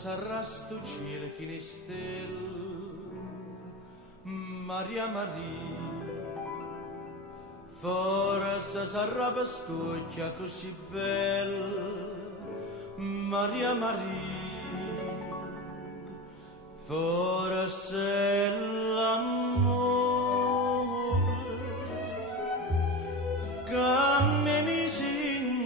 s'arrasta il cielo che ne stelle, Maria Maria, forse s'arrabba stucchia così bella, Maria Maria, forse l'amore che a me mi sento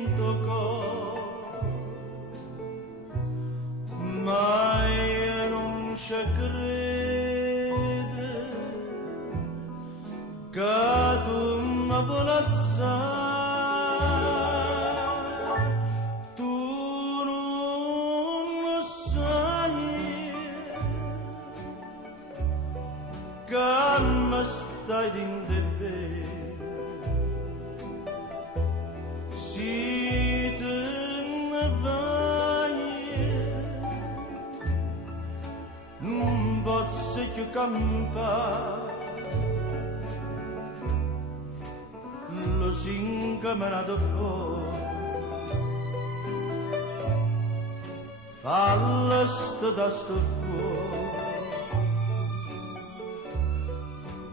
ma io non ci credo che tu mi vuoi lasciare, tu non lo sai che mi stai dentro si te ne vai non posso più campare, lo singa me nato fuori, fallo sto da sto fuori,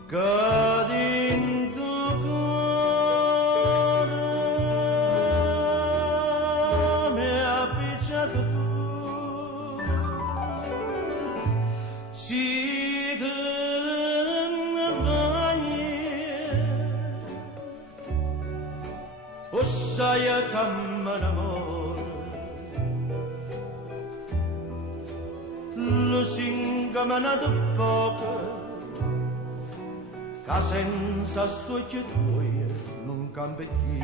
che dentro cuore mi ha picciato tu. Si te ne vai, o sai che mi innamoro, lo singa me nato poco, che senza stucchi tuoi non cambia più.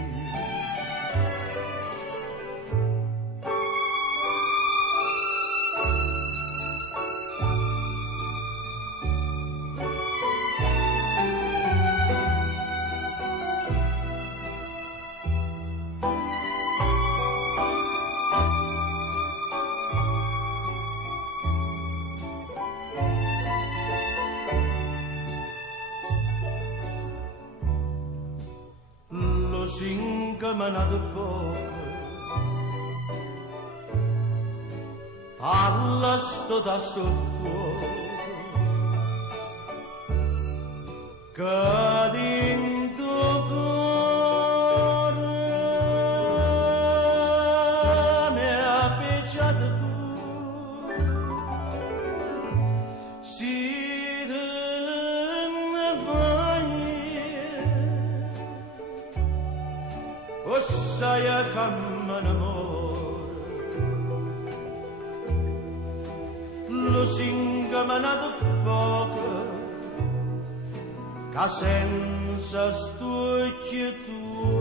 Singa me nato poco, falla sto da sto fuoco, che dentro cuore mi ha picciato tu. Si te ne vai, o sai che mi innamoro, lo singa me nato poco, che senza stucchi tu